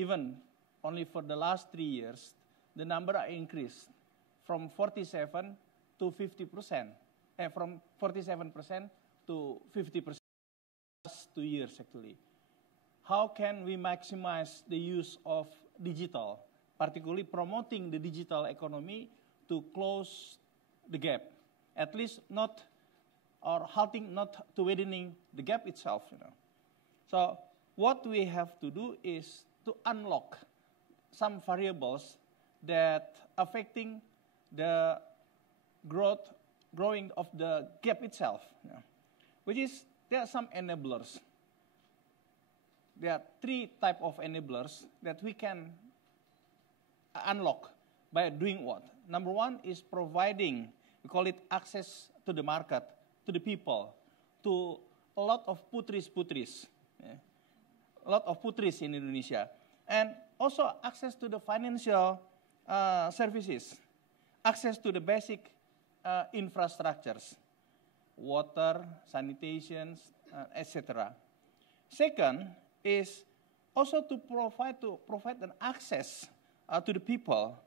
even only for the last 3 years, the number are increased from 47 to 50%, from 47% to 50% last 2 years actually. How can we maximize the use of digital, particularly promoting the digital economy to close the gap, at least not, or halting, not to widening the gap itself, So what we have to do is to unlock some variables that affecting the growing of the gap itself, which is there are some enablers. There are 3 types of enablers that we can unlock by doing what? Number 1 is providing, we call it access to the market, to the people, to a lot of putris, a lot of putris in Indonesia. And also access to the financial services, access to the basic infrastructures, water, sanitation, etc. Second is also to provide an access to the people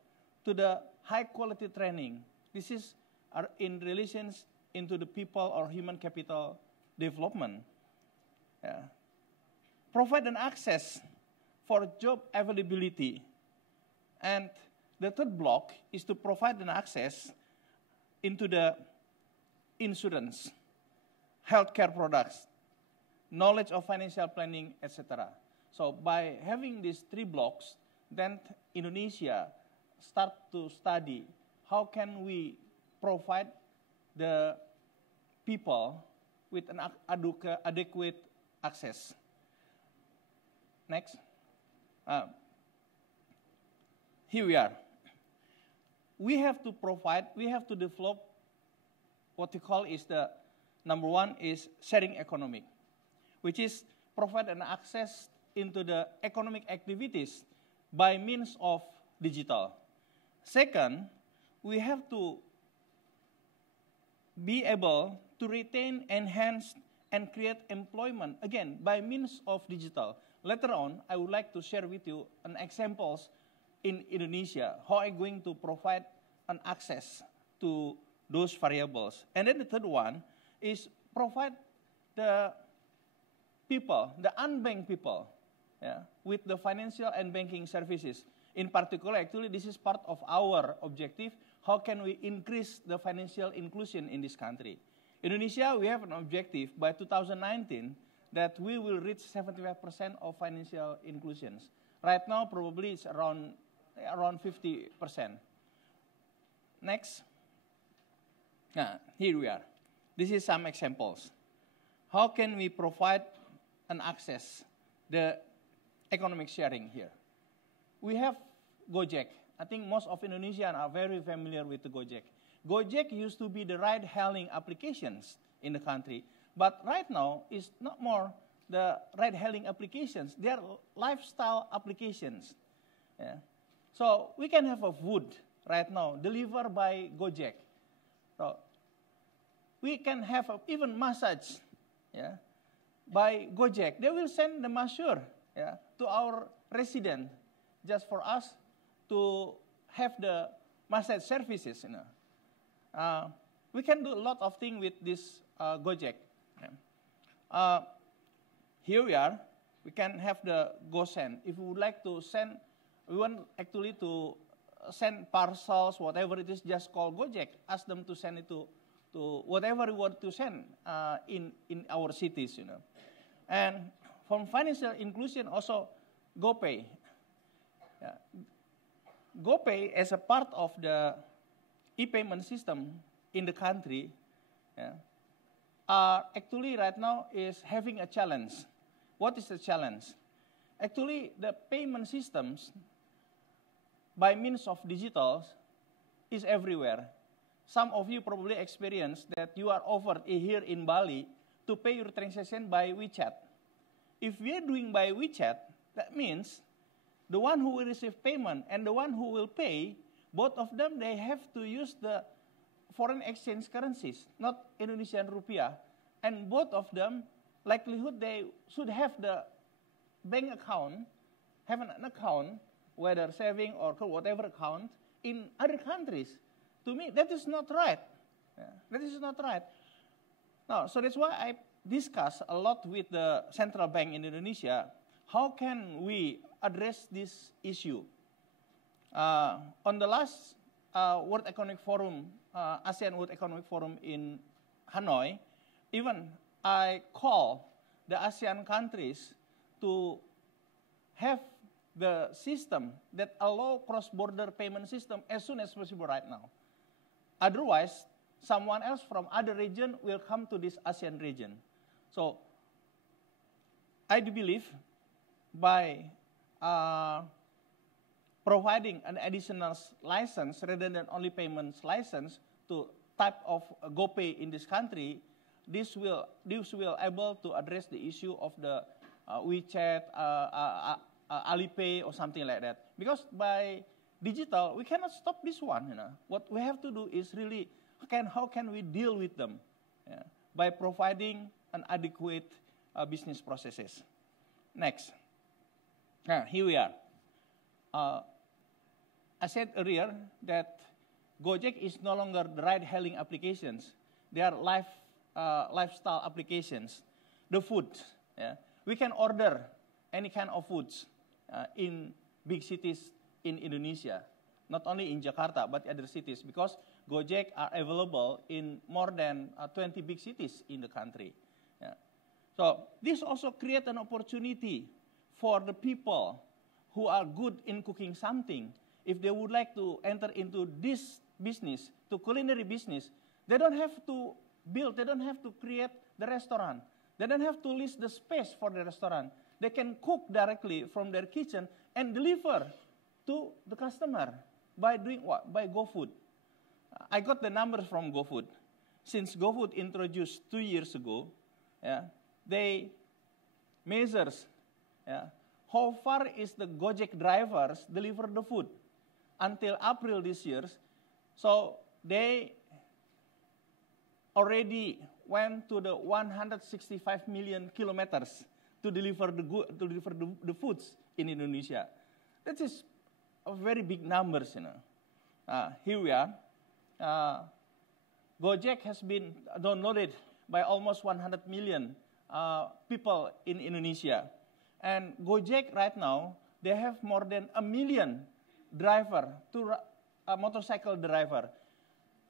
to the high quality training. This is in relations into the people or human capital development. Provide an access for job availability. And the third block is to provide an access into the insurance, healthcare products, knowledge of financial planning, etc. So by having these 3 blocks, then Indonesia start to study how can we provide the people with an adequate access. Next. Here we are. We have to develop what we call is the number 1 is sharing economic, which is provide an access into the economic activities by means of digital. Second, we have to be able to retain, enhance, and create employment, again, by means of digital. Later on, I would like to share with you an examples in Indonesia, how I'm going to provide an access to those variables. And then the third one is provide the people, the unbanked people, with the financial and banking services. In particular, actually, this is part of our objective. How can we increase the financial inclusion in this country? Indonesia, we have an objective by 2019 that we will reach 75% of financial inclusions. Right now, probably it's around 50%. Next. Here we are. This is some examples. How can we provide an access, the economic sharing here? We have Gojek. I think most of Indonesians are very familiar with the Gojek. Gojek used to be the ride-hailing applications in the country, but right now it's not more the ride-hailing applications. They are lifestyle applications. So we can have a food right now delivered by Gojek. So we can have even massage by Gojek. They will send the masseur to our resident just for us to have the massage services. We can do a lot of things with this Gojek. Here we are. We can have the GoSend. If we would like to send, we want actually to send parcels, whatever it is, just call Gojek. Ask them to send it to whatever we want to send in our cities. And from financial inclusion, also GoPay. GoPay, as a part of the e-payment system in the country, actually right now is having a challenge. What is the challenge? Actually, the payment systems by means of digital is everywhere. Some of you probably experienced that you are offered here in Bali to pay your transaction by WeChat. If we are doing by WeChat, that means the one who will receive payment and the one who will pay, both of them, they have to use the foreign exchange currencies, not Indonesian rupiah. And both of them, likelihood they should have the bank account have an account, whether saving or whatever account, in other countries. To me, that is not right. Yeah, that is not right. Now, so that's why I discuss a lot with the central bank in Indonesia. How can we address this issue? On the last World Economic Forum, ASEAN World Economic Forum in Hanoi, even I call the ASEAN countries to have the system that allow cross-border payment system as soon as possible right now. Otherwise, someone else from other region will come to this ASEAN region. So I do believe by providing an additional license rather than only payments license to type of GoPay in this country, this will able to address the issue of the WeChat, Alipay, or something like that. Because by digital, we cannot stop this one. You know, what we have to do is really how can we deal with them, yeah, by providing an adequate business processes. Next, here we are. I said earlier that Gojek is no longer the ride-hailing applications. They are lifestyle applications. The food, yeah. We can order any kind of foods in big cities in Indonesia, not only in Jakarta, but other cities, because Gojek are available in more than 20 big cities in the country. Yeah. So this also creates an opportunity for the people who are good in cooking something. If they would like to enter into this business, to culinary business, they don't have to build, they don't have to create the restaurant. They don't have to lease the space for the restaurant. They can cook directly from their kitchen and deliver to the customer by doing what? By GoFood. I got the numbers from GoFood. Since GoFood introduced 2 years ago, yeah, they measures, yeah, how far is the Gojek drivers deliver the food until April this year. So they already went to the 165 million kilometers to deliver the foods in Indonesia. That is a very big numbers, you know. Here we are. Gojek has been downloaded by almost 100 million people in Indonesia. And Gojek right now, they have more than 1 million driver, motorcycle driver.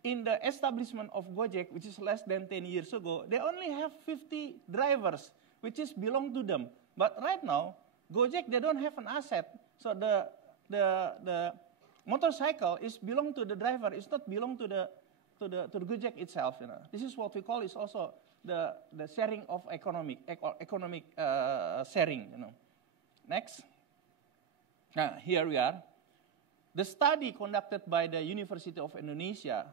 In the establishment of Gojek, which is less than 10 years ago, they only have 50 drivers, which is belong to them. But right now, Gojek, they don't have an asset. So the motorcycle is belong to the driver. It's not belong to the Gojek itself. You know, this is what we call is also the sharing of economic sharing. You know, next. Here we are. The study conducted by the University of Indonesia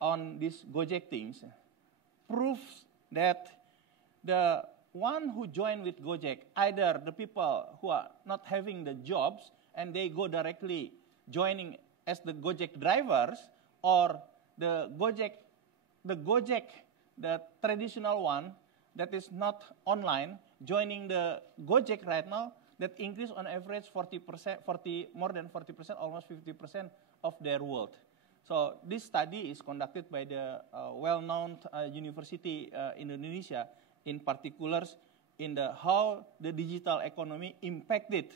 on these Gojek things proves that the one who join with Gojek, either the people who are not having the jobs and they go directly joining as the Gojek drivers, or the traditional one that is not online, joining the Gojek right now, that increase on average 40%, more than 40%, almost 50% of their wealth. So this study is conducted by the well-known university in Indonesia, in particular in how the digital economy impacted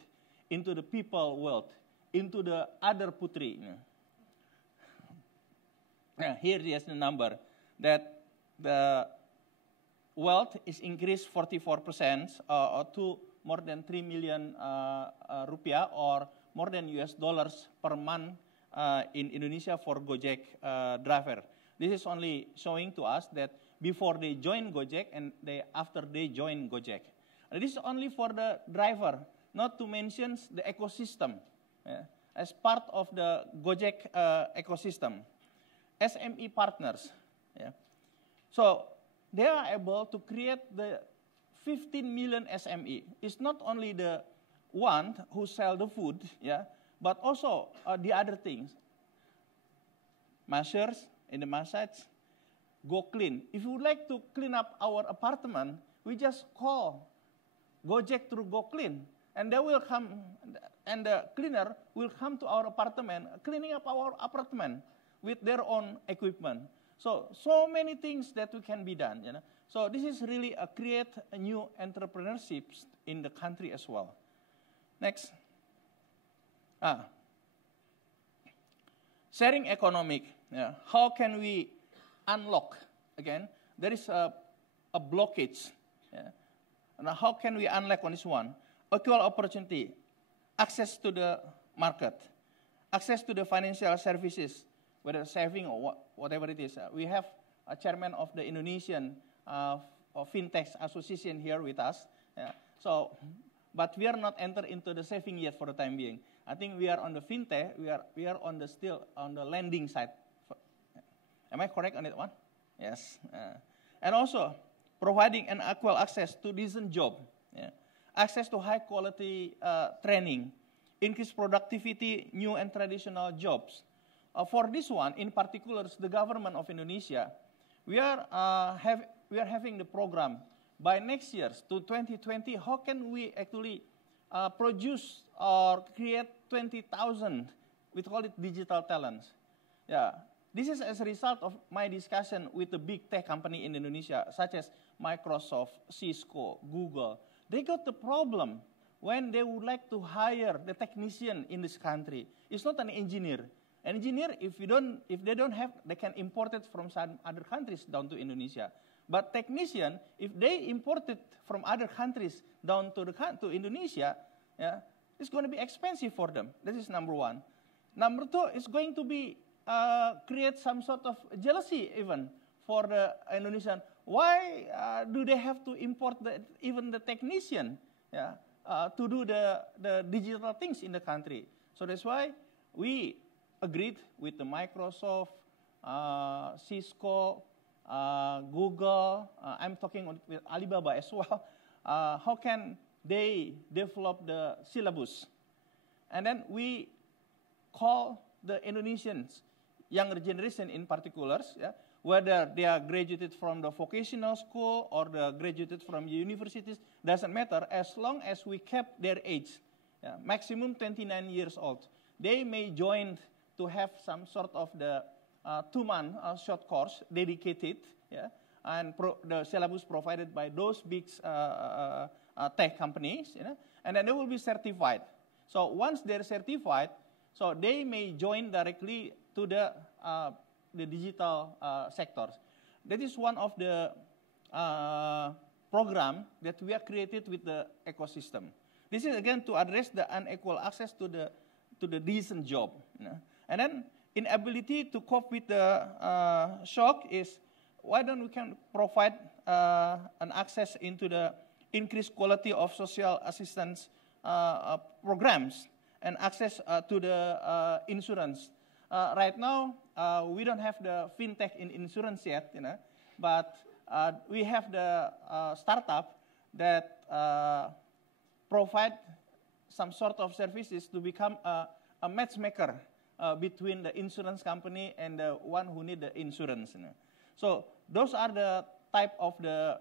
into the people wealth, into the other putri. Here is the number that the wealth is increased 44% to more than 3 million rupiah, or more than US dollars per month in Indonesia for Gojek driver. This is only showing to us that before they join Gojek and after they join Gojek. And this is only for the driver, not to mention the ecosystem, as part of the Gojek ecosystem. SME partners. Yeah. So they are able to create the 15 million SME. It's not only the one who sell the food, yeah, but also the other things. Masseurs in the massage, go clean. If you would like to clean up our apartment, we just call Gojek through Go Clean, and they will come, and the cleaner will come to our apartment, cleaning up our apartment with their own equipment. So many things that we can be done, you know. So this is really create a new entrepreneurships in the country as well. Next. Sharing economic. Yeah. How can we unlock? Again, there is a blockage. Yeah. Now, how can we unlock on this one? Equal opportunity, access to the market, access to the financial services, whether saving or whatever it is. We have a chairman of the Indonesian FinTech Association here with us. Yeah. So, but we are not entered into the saving yet for the time being. I think we are on the FinTech. We are on the still on the lending side. Am I correct on that one? Yes. And also providing an equal access to decent job, yeah. Access to high quality training, increase productivity, new and traditional jobs. For this one, in particular, the government of Indonesia, we are having the program by next year to 2020. How can we actually produce or create 20,000? We call it digital talents. Yeah. This is as a result of my discussion with the big tech company in Indonesia, such as Microsoft, Cisco, Google. They got the problem when they would like to hire the technician in this country. It's not an engineer. An engineer, if they don't have, they can import it from some other countries down to Indonesia. But technician, if they import it from other countries down to Indonesia, yeah, it's going to be expensive for them. This is number one. Number two, it's going to be create some sort of jealousy even for the Indonesian. Why do they have to import even the technician, yeah, to do the digital things in the country? So that's why we agreed with the Microsoft, Cisco, Google. I'm talking with Alibaba as well. How can they develop the syllabus? And then we call the Indonesians, younger generation in particular, yeah, whether they are graduated from the vocational school or the graduated from universities, doesn't matter, as long as we kept their age, yeah, maximum 29 years old. They may join to have some sort of the 2-month short course dedicated, yeah, and the syllabus provided by those big tech companies, you know, and then they will be certified. So once they're certified, so they may join directly to the digital sectors. That is one of the program that we have created with the ecosystem. This is again to address the unequal access to the decent job. You know? And then inability to cope with the shock is why don't we can provide an access into the increased quality of social assistance programs and access to the insurance. Right now, we don't have the fintech in insurance yet, you know, but we have the startup that provide some sort of services to become a matchmaker between the insurance company and the one who need the insurance. You know. So those are the type of the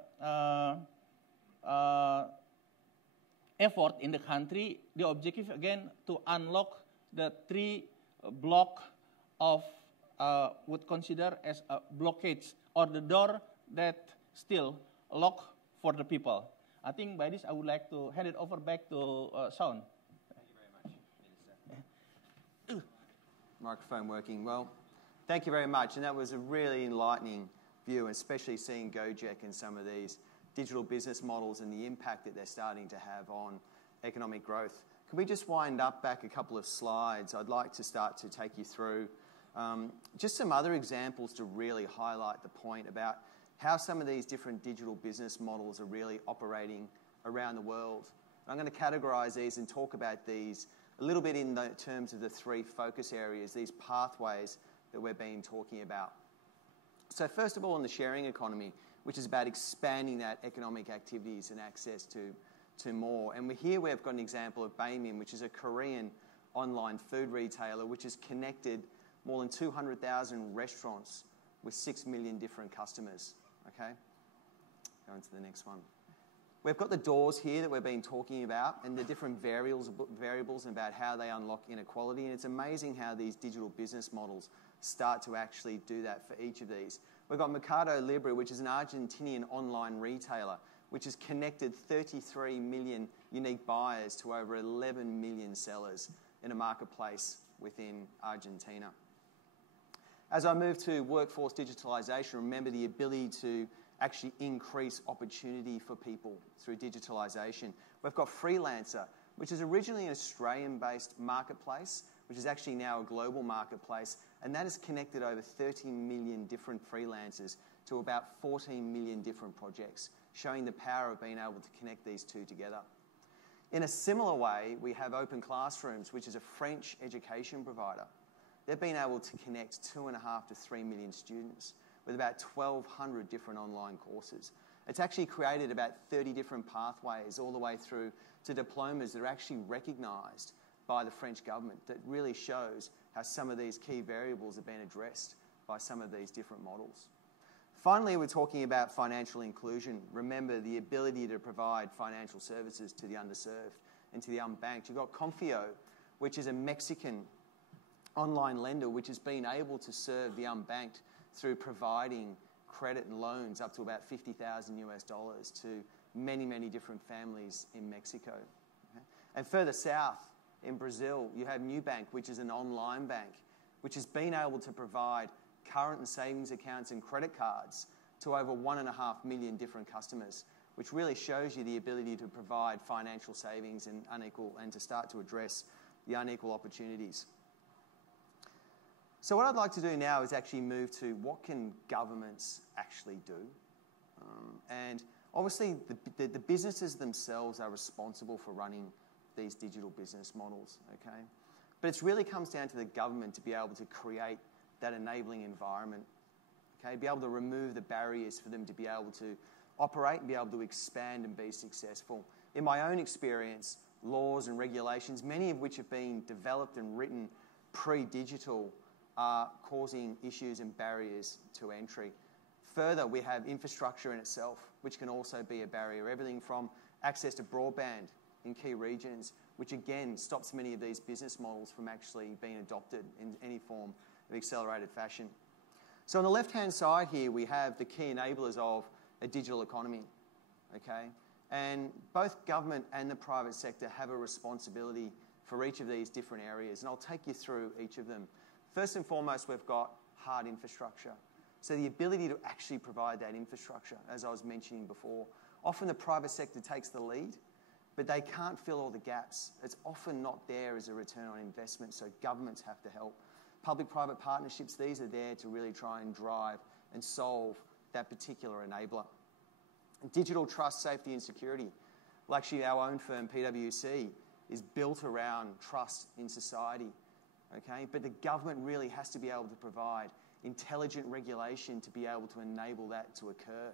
effort in the country. The objective again to unlock the 3 block of would consider as a blockage or the door that still locked for the people. I think by this I would like to hand it over back to Sean. Thank you very much, Minister. Microphone working well. Thank you very much, and that was a really enlightening view, especially seeing Gojek and some of these digital business models and the impact that they're starting to have on economic growth. Can we just wind up back a couple of slides? I'd like to start to take you through just some other examples to really highlight the point about how some of these different digital business models are really operating around the world. I'm going to categorize these and talk about these a little bit in the terms of the 3 focus areas, these pathways that we've been talking about. So first of all, in the sharing economy, which is about expanding that economic activities and access to more. And here we've got an example of Baemin, which is a Korean online food retailer, which has connected more than 200,000 restaurants with 6 million different customers. Okay? Go on to the next one. We've got the doors here that we've been talking about and the different variables about how they unlock inequality. And it's amazing how these digital business models start to actually do that for each of these. We've got Mercado Libre, which is an Argentinian online retailer, which has connected 33 million unique buyers to over 11 million sellers in a marketplace within Argentina. As I move to workforce digitalisation, remember the ability to actually increase opportunity for people through digitalisation. We've got Freelancer, which is originally an Australian-based marketplace, which is actually now a global marketplace, and that has connected over 30 million different freelancers to about 14 million different projects, showing the power of being able to connect these two together. In a similar way, we have Open Classrooms, which is a French education provider. They've been able to connect 2.5 to 3 million students with about 1,200 different online courses. It's actually created about 30 different pathways all the way through to diplomas that are actually recognised by the French government. That really shows how some of these key variables have been addressed by some of these different models. Finally, we're talking about financial inclusion. Remember the ability to provide financial services to the underserved and to the unbanked. You've got Confio, which is a Mexican online lender which has been able to serve the unbanked through providing credit and loans up to about $50,000 to many, many different families in Mexico. Okay? And further south, in Brazil, you have Nubank, which is an online bank, which has been able to provide current and savings accounts and credit cards to over 1.5 million different customers, which really shows you the ability to provide financial savings and to start to address the unequal opportunities. So what I'd like to do now is actually move to what can governments actually do. And obviously the businesses themselves are responsible for running these digital business models, okay? But it really comes down to the government to be able to create that enabling environment, okay? Be able to remove the barriers for them to be able to operate and be able to expand and be successful. In my own experience, laws and regulations, many of which have been developed and written pre-digital, are causing issues and barriers to entry. Further, we have infrastructure in itself, which can also be a barrier. Everything from access to broadband in key regions, which again stops many of these business models from actually being adopted in any form of accelerated fashion. So on the left-hand side here, we have the key enablers of a digital economy, okay? And both government and the private sector have a responsibility for each of these different areas, and I'll take you through each of them. First and foremost, we've got hard infrastructure. So the ability to actually provide that infrastructure, as I was mentioning before. Often the private sector takes the lead, but they can't fill all the gaps. It's often not there as a return on investment, so governments have to help. Public-private partnerships, these are there to really try and drive and solve that particular enabler. Digital trust, safety and security. Well, actually our own firm, PwC, is built around trust in society. Okay, but the government really has to be able to provide intelligent regulation to be able to enable that to occur.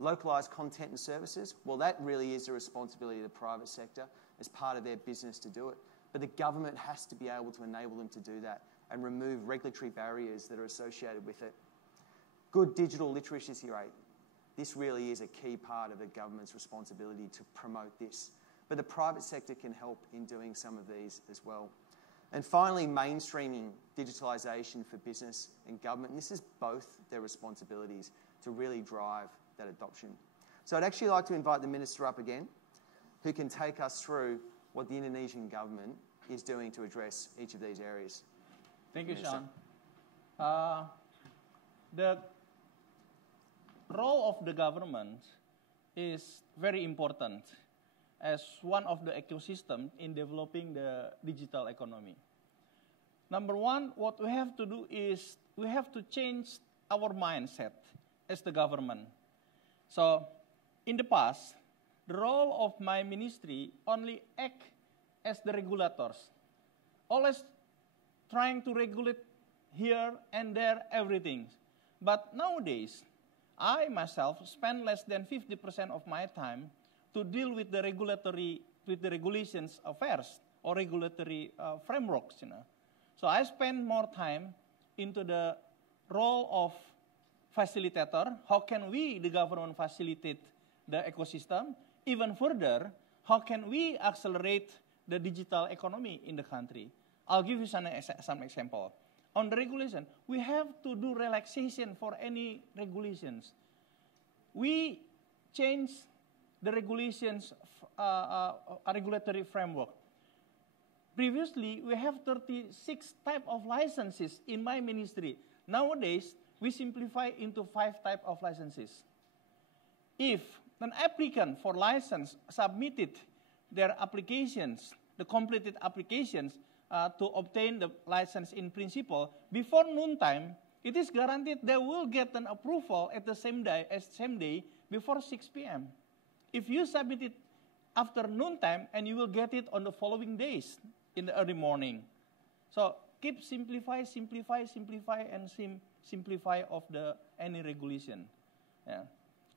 Localised content and services, well, that really is the responsibility of the private sector as part of their business to do it. But the government has to be able to enable them to do that and remove regulatory barriers that are associated with it. Good digital literacy rate. This really is a key part of the government's responsibility to promote this. But the private sector can help in doing some of these as well. And finally, mainstreaming digitalisation for business and government. And this is both their responsibilities to really drive that adoption. So I'd actually like to invite the Minister up again, who can take us through what the Indonesian government is doing to address each of these areas. Thank you, Minister. Sean. The role of the government is very important as one of the ecosystem in developing the digital economy. Number one, what we have to do is we have to change our mindset as the government. So, in the past, the role of my ministry only act as the regulators, always trying to regulate here and there everything. But nowadays, I myself spend less than 50% of my time to deal with the regulations affairs or regulatory frameworks, So I spend more time into the role of facilitator. How can we, the government, facilitate the ecosystem. Even further, how can we accelerate the digital economy in the country? I'll give you some example. On the regulation, we have to do relaxation for any regulations. We change the regulations, a regulatory framework. Previously, we have 36 types of licenses in my ministry. Nowadays, we simplify into 5 types of licenses. If an applicant for license submitted their applications, the completed applications to obtain the license in principle, before noontime, it is guaranteed they will get an approval at the same day before 6 p.m. If you submit it after noontime, and you will get it on the following days in the early morning. So keep simplify, and simplify of any regulation. Yeah.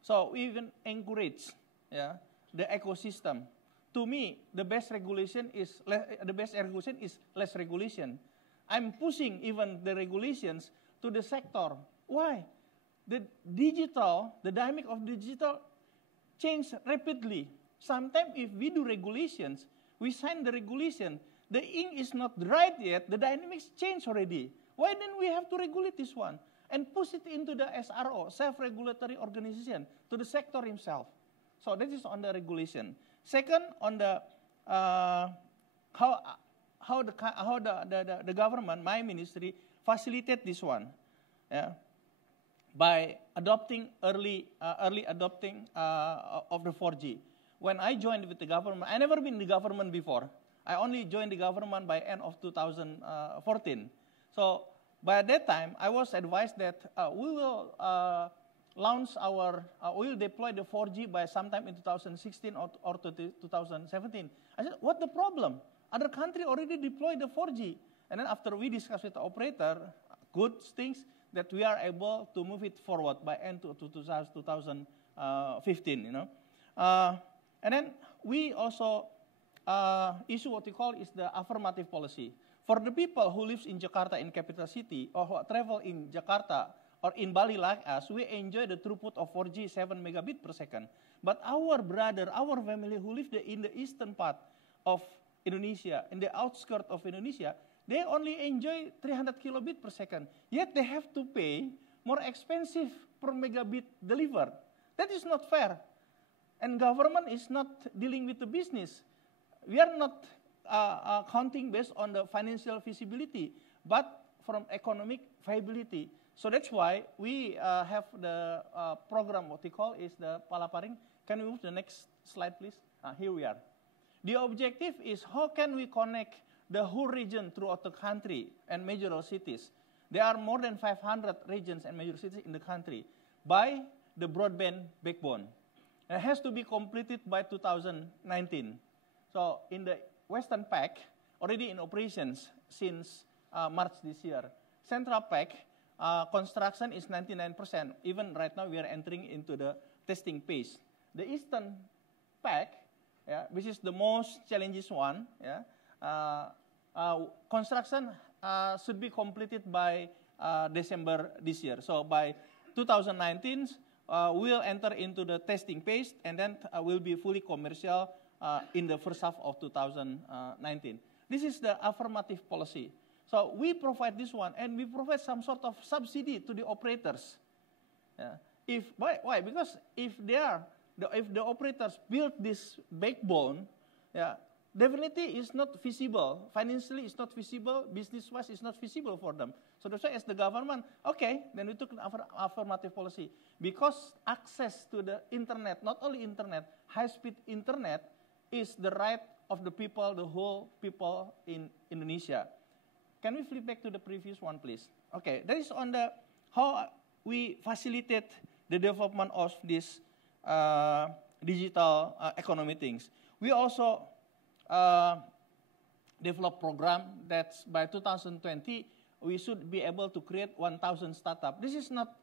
So we even encourage the ecosystem. To me, the best regulation is less regulation. I'm pushing even the regulations to the sector. Why? The dynamic of digital change rapidly. Sometimes if we do regulations, we sign the regulation, the ink is not dried yet, the dynamics change already. Why then we have to regulate this one? And push it into the SRO, self-regulatory organization, to the sector himself. So that is on the regulation. Second, on the how the government, my ministry, facilitate this one, by adopting early adopting of the 4G. When I joined with the government, I never been in the government before. I only joined the government by end of 2014. So by that time, I was advised that we will we will deploy the 4G by sometime in 2016 or 2017. I said, what the problem? Other country already deployed the 4G. And then after we discussed with the operator, good things that we are able to move it forward by end to 2015, you know. And then we also issue what we call is the affirmative policy. For the people who lives in Jakarta, in capital city, or who travel in Jakarta or in Bali like us, we enjoy the throughput of 4G 7 megabit per second. But our brother, our family who live in the eastern part of Indonesia, in the outskirts of Indonesia, they only enjoy 300 kilobit per second. Yet they have to pay more expensive per megabit delivered. That is not fair. And government is not dealing with the business. We are not counting based on the financial feasibility, but from economic viability. So that's why we have the program, what we call is the Palaparing. Can we move to the next slide, please? Here we are. The objective is how can we connect the whole region throughout the country and major cities. There are more than 500 regions and major cities in the country by the broadband backbone. It has to be completed by 2019. So in the Western Pack, already in operations since March this year. Central Pack, construction is 99%. Even right now we are entering into the testing phase. The Eastern Pack, which is the most challenging one, construction should be completed by December this year. So by 2019, we'll enter into the testing phase, and then will be fully commercial in the first half of 2019. This is the affirmative policy. So we provide this one, and we provide some sort of subsidy to the operators. Why? Because if the operators build this backbone, definitely it's not feasible. Financially, it's not feasible. Business-wise, it's not feasible for them. So that's why, as the government, okay, then we took an affirmative policy. Because access to the internet, not only internet, high-speed internet, is the right of the people, the whole people in Indonesia. Can we flip back to the previous one, please? Okay, that is on the how we facilitate the development of this digital economy things. We also develop program that by 2020 we should be able to create 1,000 startup. This is not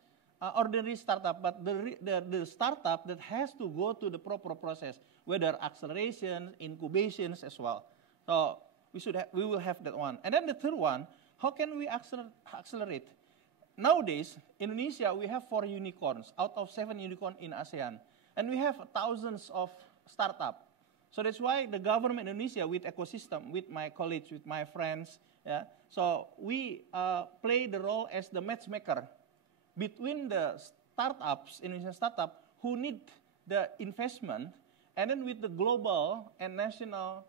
ordinary startup, but the startup that has to go to the proper process, whether acceleration, incubations as well. So we will have that one. And then the third one, how can we accelerate? Nowadays, Indonesia, we have 4 unicorns out of 7 unicorns in ASEAN. And we have thousands of startups. So that's why the government Indonesia, with ecosystem, with my colleagues, with my friends, yeah, so we play the role as the matchmaker between the startups, Indonesian startups, who need the investment, and then with the global and national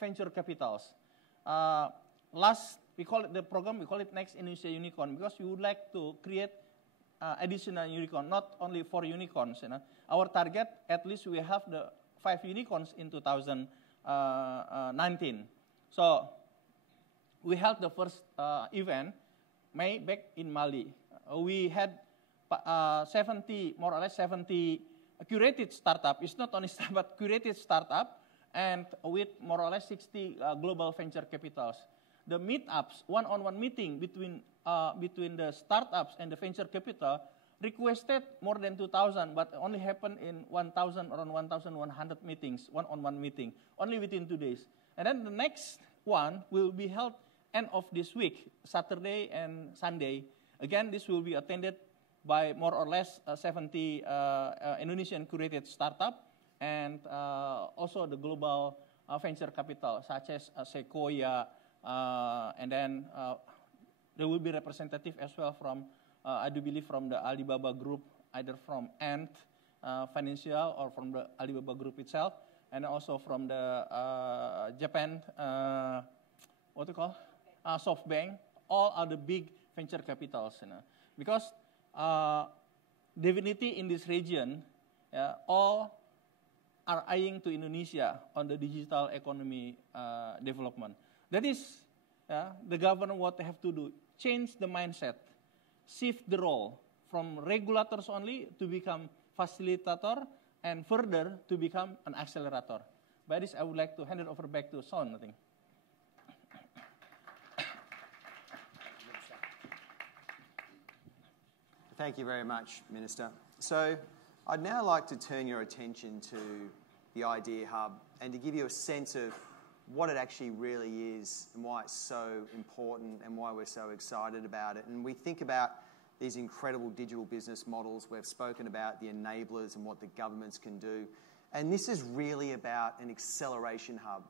venture capitals. We call it the program, we call it Next Indonesia Unicorn, because we would like to create additional unicorn, not only 4 unicorns. You know. Our target, at least we have the 5 unicorns in 2019. So we held the first event, May, back in Mali. We had more or less 70 curated startup. It's not only startup, but curated startup, and with more or less 60 global venture capitals. The meetups, one-on-one meeting between the startups and the venture capital requested more than 2,000, but only happened in 1,000, around 1,100 meetings, one-on-one meeting, only within 2 days. And then the next one will be held end of this week, Saturday and Sunday. Again, this will be attended by more or less 70 Indonesian curated startup, and also the global venture capital, such as Sequoia, and then there will be representative as well from, I do believe, from the Alibaba Group, either from Ant Financial or from the Alibaba Group itself, and also from the Japan, SoftBank. All are the big venture capitals, you know, because definitely in this region, all are eyeing to Indonesia on the digital economy development. That is, the government what they have to do, change the mindset, shift the role from regulators only to become facilitator, and further to become an accelerator. By this, I would like to hand it over back to Son, I think. Thank you very much, Minister. So I'd now like to turn your attention to the Idea Hub and to give you a sense of what it actually really is and why it's so important and why we're so excited about it. And we think about these incredible digital business models. We've spoken about the enablers and what the governments can do. And this is really about an acceleration hub.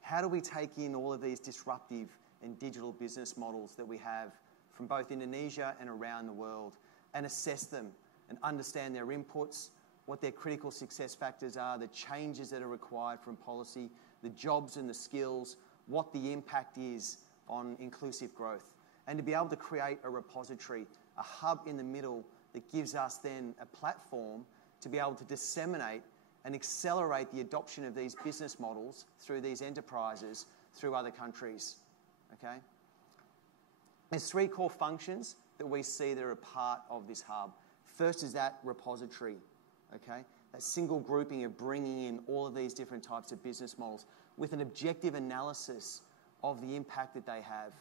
How do we take in all of these disruptive and digital business models that we have from both Indonesia and around the world and assess them and understand their inputs, what their critical success factors are, the changes that are required from policy, the jobs and the skills, what the impact is on inclusive growth, and to be able to create a repository, a hub in the middle that gives us then a platform to be able to disseminate and accelerate the adoption of these business models through these enterprises through other countries. Okay? There's 3 core functions that we see that are a part of this hub. First is that repository, okay? That single grouping of bringing in all of these different types of business models with an objective analysis of the impact that they have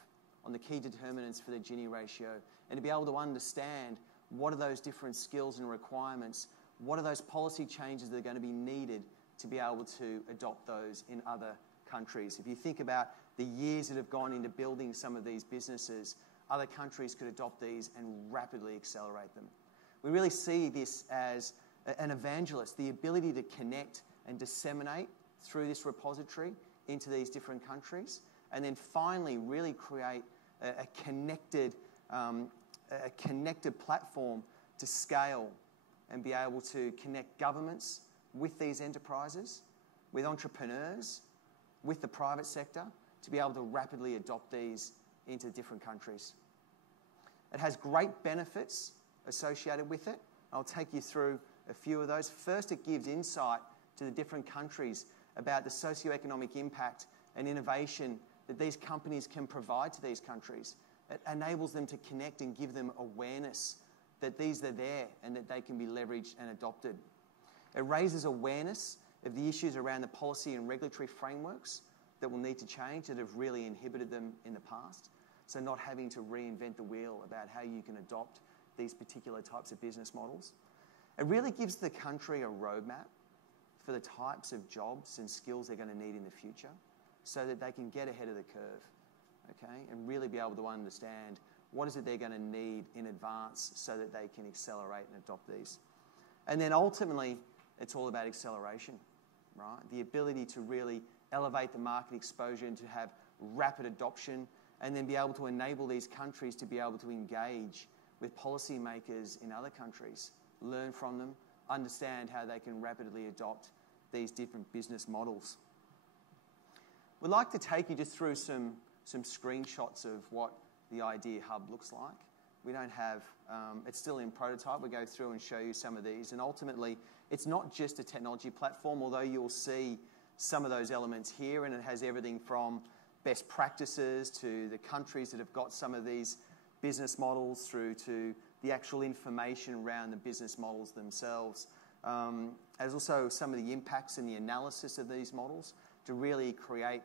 on the key determinants for the Gini ratio, and to be able to understand what are those different skills and requirements, what are those policy changes that are going to be needed to be able to adopt those in other countries. If you think about the years that have gone into building some of these businesses, other countries could adopt these and rapidly accelerate them. We really see this as an evangelist, the ability to connect and disseminate through this repository into these different countries, and then finally really create a connected platform to scale and be able to connect governments with these enterprises, with entrepreneurs, with the private sector, to be able to rapidly adopt these into different countries. It has great benefits associated with it. I'll take you through a few of those. First, it gives insight to the different countries about the socioeconomic impact and innovation that these companies can provide to these countries. It enables them to connect and give them awareness that these are there and that they can be leveraged and adopted. It raises awareness of the issues around the policy and regulatory frameworks that will need to change, that have really inhibited them in the past. So not having to reinvent the wheel about how you can adopt these particular types of business models. It really gives the country a roadmap for the types of jobs and skills they're going to need in the future so that they can get ahead of the curve, okay, and really be able to understand what is it they're going to need in advance so that they can accelerate and adopt these. And then ultimately, it's all about acceleration, right? The ability to really elevate the market exposure and to have rapid adoption, and then be able to enable these countries to be able to engage with policymakers in other countries, learn from them, understand how they can rapidly adopt these different business models. We'd like to take you just through some screenshots of what the Idea Hub looks like. We don't have, it's still in prototype. We'll go through and show you some of these. And ultimately, it's not just a technology platform, although you'll see some of those elements here, and it has everything from best practices to the countries that have got some of these business models through to the actual information around the business models themselves. There's also some of the impacts and the analysis of these models to really create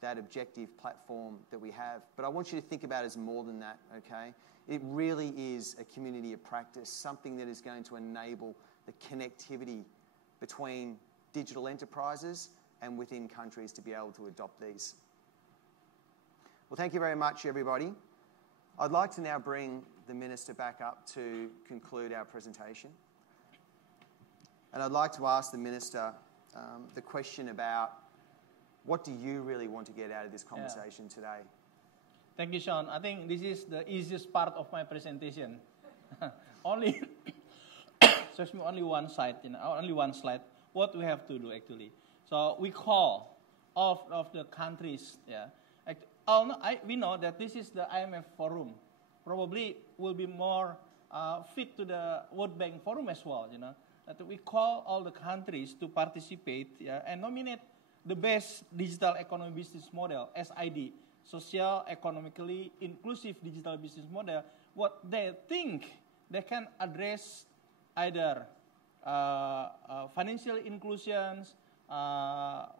that objective platform that we have. But I want you to think about it as more than that, okay? It really is a community of practice, something that is going to enable the connectivity between digital enterprises and within countries to be able to adopt these. Well, thank you very much, everybody. I'd like to now bring the Minister back up to conclude our presentation. And I'd like to ask the Minister the question about what do you really want to get out of this conversation today? Thank you, Sean. I think this is the easiest part of my presentation. only one slide, only one slide. What we have to do actually. So we call all of the countries. We know that this is the IMF forum. Probably will be more fit to the World Bank forum as well. That we call all the countries to participate and nominate the best digital economy business model, SID, social, economically inclusive digital business model. What they think they can address either financial inclusions,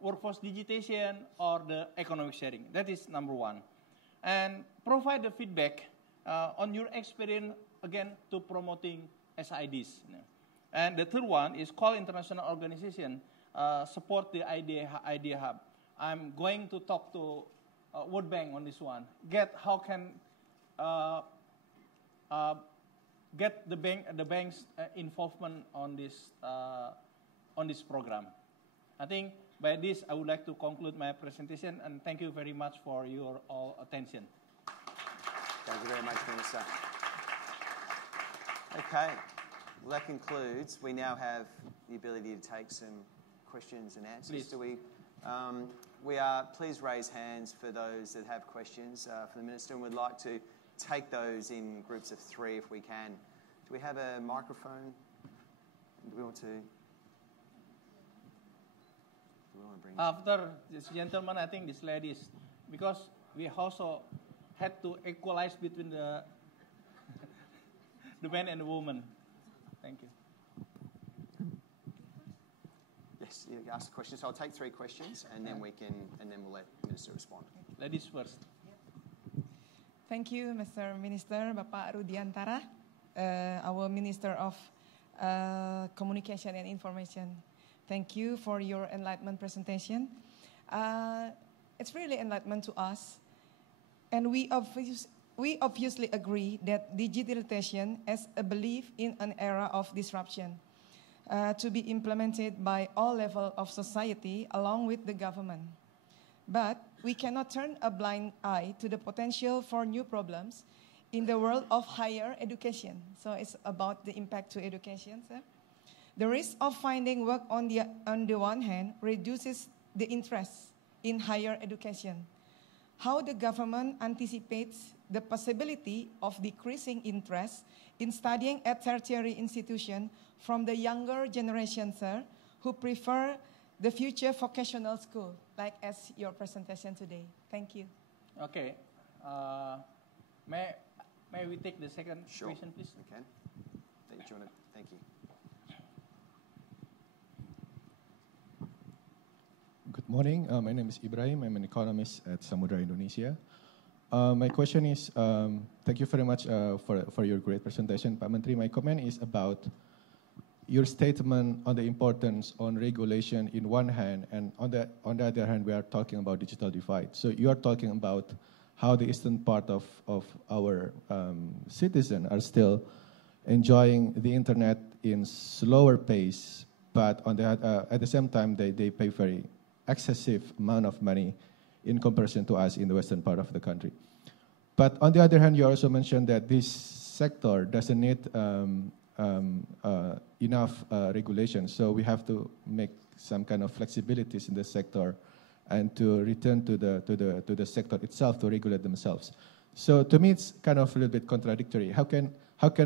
workforce digitization, or the economic sharing. That is number one. And provide the feedback on your experience, again, to promoting SIDs. And the third one is call international organization, support the Idea Hub. I'm going to talk to World Bank on this one. How can get the bank's involvement on this program. I think by this I would like to conclude my presentation, and thank you very much for your all attention. Thank you very much, Minister. Okay, well that concludes. We now have the ability to take some questions and answers. Please. Do we? Please raise hands for those that have questions for the Minister, and we'd like to take those in groups of 3 if we can. Do we have a microphone? Do we want to bring After this gentleman, I think this ladies, because we also had to equalize between the man and the woman. Thank you. Yes, you asked a question, so I'll take 3 questions, and then we'll let the Minister respond. Ladies first. Thank you, Mr. Minister, Bapak Rudiantara, our Minister of Communication and Information. Thank you for your enlightenment presentation. It's really enlightenment to us, and we obviously agree that digitalization is a belief in an era of disruption to be implemented by all levels of society along with the government. But we cannot turn a blind eye to the potential for new problems in the world of higher education. So it's about the impact to education, sir. The risk of finding work on the one hand reduces the interest in higher education. How the government anticipates the possibility of decreasing interest in studying at tertiary institutions from the younger generation, sir, who prefer the future vocational school, like as your presentation today. Thank you. Okay. May we take the second question, please? We can. Thank you. Good morning. My name is Ibrahim. I'm an economist at Samudra, Indonesia. My question is, thank you very much for your great presentation, Pak Menteri. My comment is about your statement on the importance on regulation in one hand, and on the other hand, we are talking about digital divide. So you are talking about how the eastern part of our citizens are still enjoying the internet in slower pace but at the same time, they pay very excessive amount of money in comparison to us in the western part of the country. But on the other hand, you also mentioned that this sector doesn't need enough regulation, so we have to make some kind of flexibilities in the sector and to return to the sector itself to regulate themselves. So to me, it's kind of a little bit contradictory. How can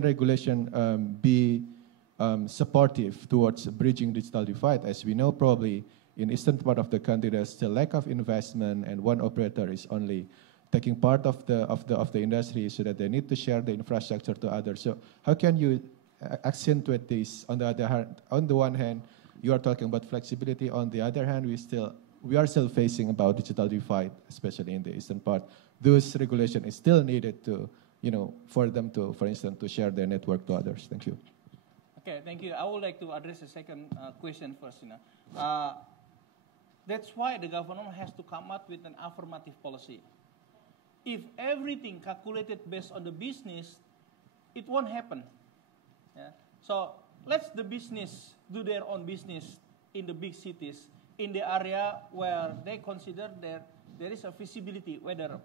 regulation be supportive towards bridging digital divide? As we know, probably in eastern part of the country, there's still lack of investment, and one operator is only taking part of the industry, so that they need to share the infrastructure to others. So how can you accentuate this? On the one hand, you are talking about flexibility. On the other hand, we are still facing about digital divide, especially in the eastern part. Those regulation is still needed to, for them to, for instance, to share their network to others. Thank you. Okay, thank you. I would like to address the second question first. That's why the government has to come up with an affirmative policy. If everything calculated based on the business, it won't happen. Yeah? So let the business do their own business in the big cities, in the area where they consider there is a feasibility, whether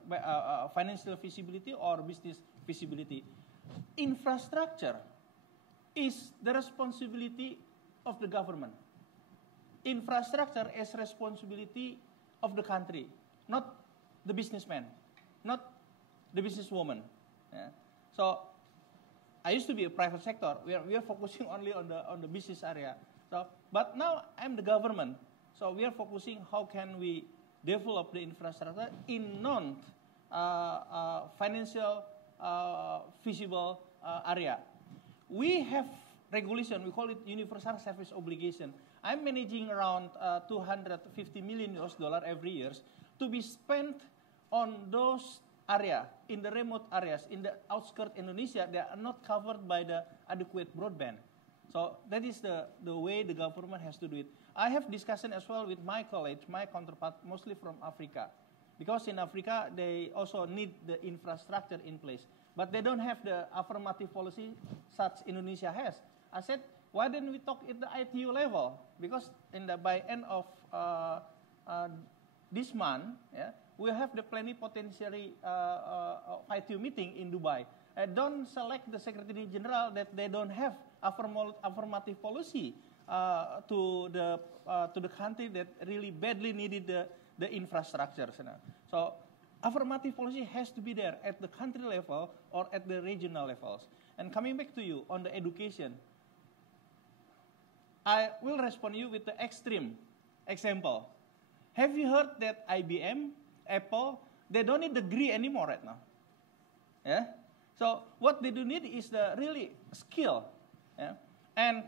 financial feasibility or business feasibility. Infrastructure is the responsibility of the government. Infrastructure is responsibility of the country, not the businessman, not the businesswoman. Yeah? So I used to be a private sector. We are focusing only on the business area. So, but now I'm the government. So we are focusing how can we develop the infrastructure in non-financial feasible area. We have regulation. We call it universal service obligation. I'm managing around $250 million every year to be spent on those areas, in the remote areas, in the outskirts of Indonesia, they are not covered by the adequate broadband. So that is the way the government has to do it. I have discussion as well with my colleagues, my counterpart, mostly from Africa. Because in Africa, they also need the infrastructure in place. But they don't have the affirmative policy such Indonesia has. I said, why don't we talk at the ITU level? Because by end of this month, yeah, we'll have the plenipotentiary ITU meeting in Dubai. Don't select the Secretary General that they don't have affirmative policy to the country that really badly needed the infrastructure. So affirmative policy has to be there at the country level or at the regional levels. And coming back to you on the education, I will respond to you with the extreme example. Have you heard that IBM, Apple, they don't need degree anymore right now? Yeah. So what they do need is the really skill. Yeah? And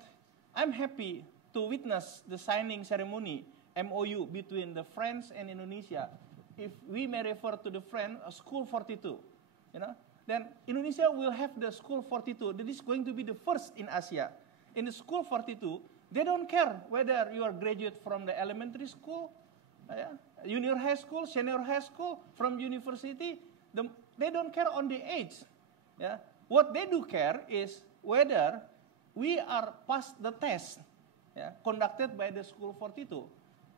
I'm happy to witness the signing ceremony, MOU, between the France and Indonesia. If we may refer to the French, School 42, then Indonesia will have the School 42. That is going to be the first in Asia. In the School 42, they don't care whether you are graduate from the elementary school, junior high school, senior high school, from university. They don't care on the age. Yeah? What they do care is whether we are past the test conducted by the School 42.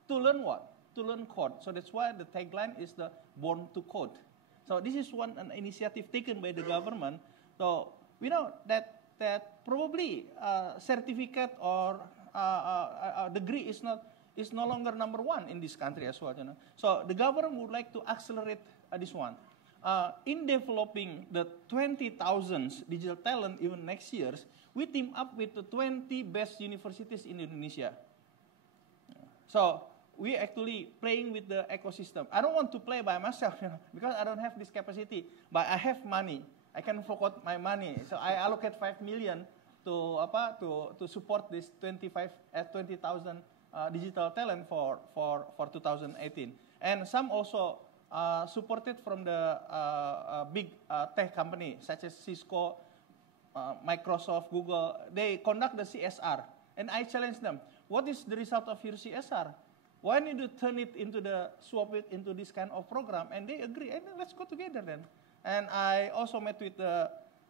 To learn what? To learn code. So that's why the tagline is the Born to Code. So this is an initiative taken by the government. So we know that probably certificate or degree is no longer number one in this country as well. So the government would like to accelerate this one. In developing the 20,000 digital talent even next year, we team up with the 20 best universities in Indonesia. So we actually playing with the ecosystem. I don't want to play by myself, because I don't have this capacity. But I have money. I can focus my money. So I allocate 5 million to support this 20,000 digital talent for 2018. And some also supported from the big tech company such as Cisco, Microsoft, Google. They conduct the CSR, and I challenge them. What is the result of your CSR? Why don't you turn it into swap it into this kind of program? And they agree. And let's go together then. And I also met with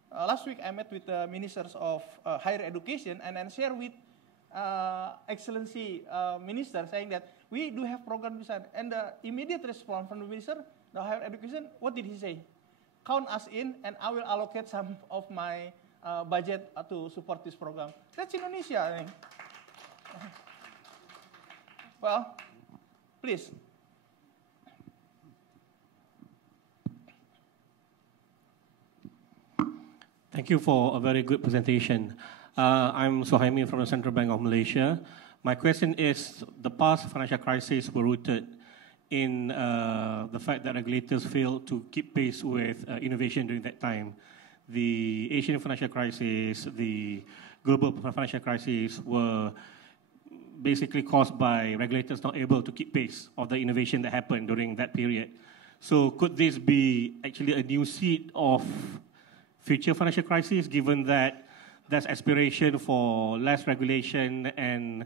last week. I met with the ministers of higher education, and then share with Excellency Minister saying that we do have program design, and the immediate response from the Minister, the Higher Education, what did he say? Count us in, and I will allocate some of my budget to support this program. That's Indonesia, I think. Well, please. Thank you for a very good presentation. I'm Suhaimi from the Central Bank of Malaysia. My question is, the past financial crises were rooted in the fact that regulators failed to keep pace with innovation during that time. The Asian financial crisis, the global financial crisis were basically caused by regulators not able to keep pace of the innovation that happened during that period. So could this be actually a new seed of future financial crises, given that there's aspiration for less regulation and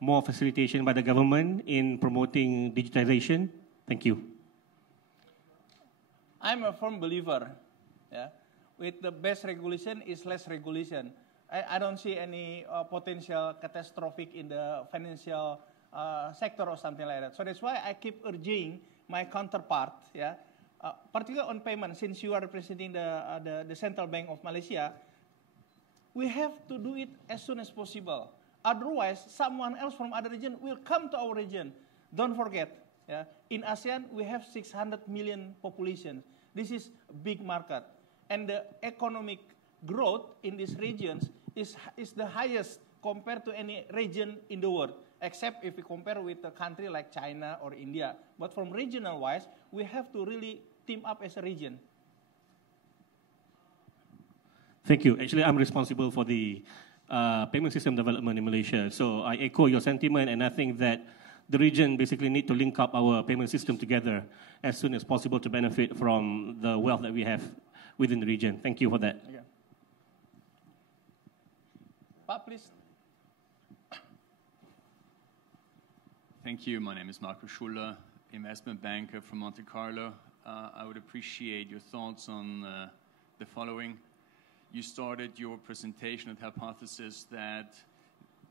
more facilitation by the government in promoting digitization? Thank you. I'm a firm believer, with the best regulation is less regulation. I don't see any potential catastrophic in the financial sector or something like that. So that's why I keep urging my counterpart, particularly on payment, since you are representing the Central Bank of Malaysia, we have to do it as soon as possible. Otherwise, someone else from other region will come to our region. Don't forget, in ASEAN, we have 600 million population. This is a big market. And the economic growth in these regions is the highest compared to any region in the world, except if we compare with a country like China or India. But from regional wise, we have to really team up as a region. Thank you. Actually, I'm responsible for the payment system development in Malaysia. So I echo your sentiment, and I think that the region basically need to link up our payment system together as soon as possible to benefit from the wealth that we have within the region. Thank you for that. Okay. Pak, please. Thank you. My name is Marco Schuller, investment banker from Monte Carlo. I would appreciate your thoughts on the following. You started your presentation with the hypothesis that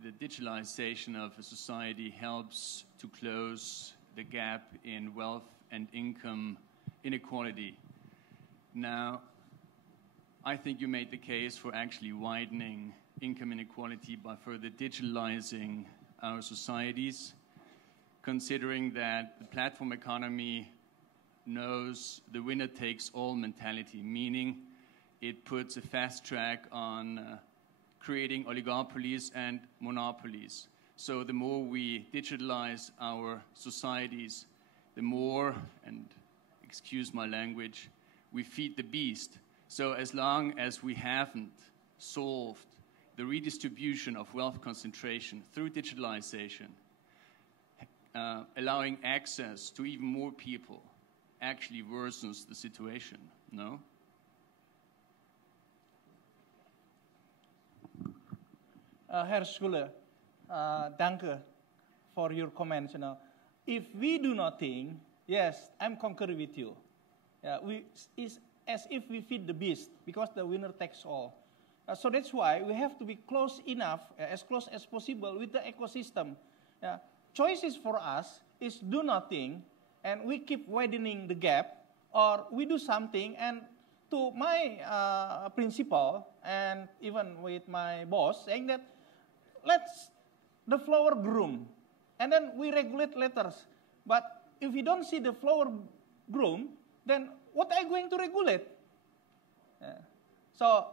the digitalization of a society helps to close the gap in wealth and income inequality. Now, I think you made the case for actually widening income inequality by further digitalizing our societies, considering that the platform economy knows the winner-takes-all mentality, meaning it puts a fast track on creating oligopolies and monopolies. So the more we digitalize our societies, the more, and excuse my language, we feed the beast. So as long as we haven't solved the redistribution of wealth concentration through digitalization, allowing access to even more people actually worsens the situation, no? Herr Schuller, danke for your comments. If we do nothing, yes, I'm concur with you. It's as if we feed the beast, because the winner takes all. So that's why we have to be close enough, as close as possible with the ecosystem. Choices for us is do nothing, and we keep widening the gap, or we do something. And to my principal, and even with my boss, saying that let's the flower groom, and then we regulate later. But if we don't see the flower groom, then what are you going to regulate? So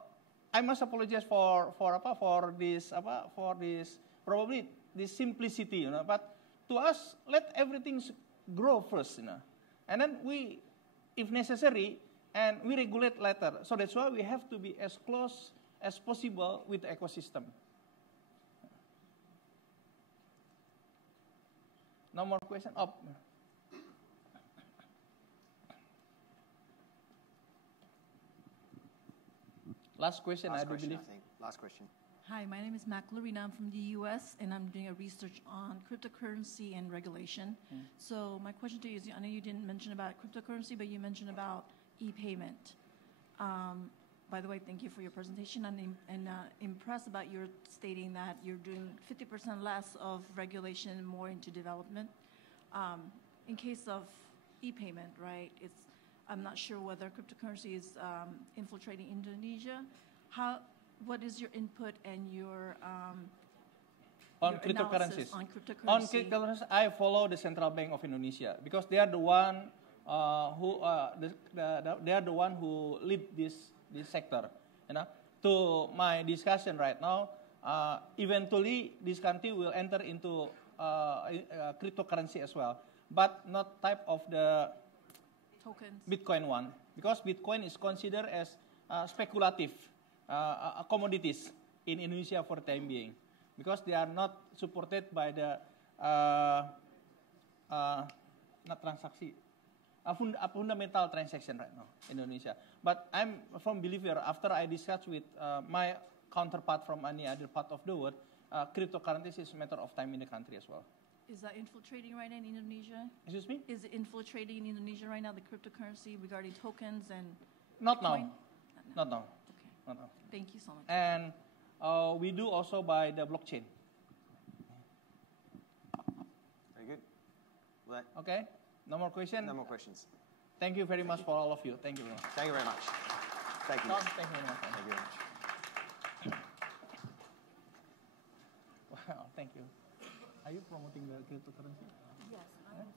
I must apologize for this probably this simplicity, But to us, let everything grow first, and then we, if necessary, and we regulate later. So that's why we have to be as close as possible with the ecosystem. No more question? Oh. Last question, I do believe. I think. Last question. Hi, my name is Maclarina. I'm from the U.S., and I'm doing a research on cryptocurrency and regulation. So my question to you is, I know you didn't mention about cryptocurrency, but you mentioned about e-payment. by the way, thank you for your presentation. And impressed about your stating that you're doing 50% less of regulation, more into development. In case of e-payment, right? I'm not sure whether cryptocurrency is infiltrating Indonesia. What is your input and your on your cryptocurrencies? on cryptocurrency? On cryptocurrencies, I follow the Central Bank of Indonesia because they are the one they are the one who lead this sector. You know, to my discussion right now, eventually this country will enter into cryptocurrency as well, but not type of the Tokens. Bitcoin one, because Bitcoin is considered as speculative commodities in Indonesia for the time being, because they are not supported by the not transaksi, a fundamental transaction right now in Indonesia. But I'm a firm believer, after I discuss with my counterpart from any other part of the world, cryptocurrencies is a matter of time in the country as well. Is that infiltrating right now in Indonesia? Excuse me? Is it infiltrating in Indonesia right now, the cryptocurrency regarding tokens and Not Bitcoin? now. Not now. Okay. Not now. Thank you so much. And we do also by the blockchain. Very good. Well, Okay? No more questions? no more questions. Thank you very much for all of you. Thank you very much. Thank you very much. Thank you. John, thank you very much. Thank you very much. Wow, thank you. Are you promoting the cryptocurrency? Yes, I am.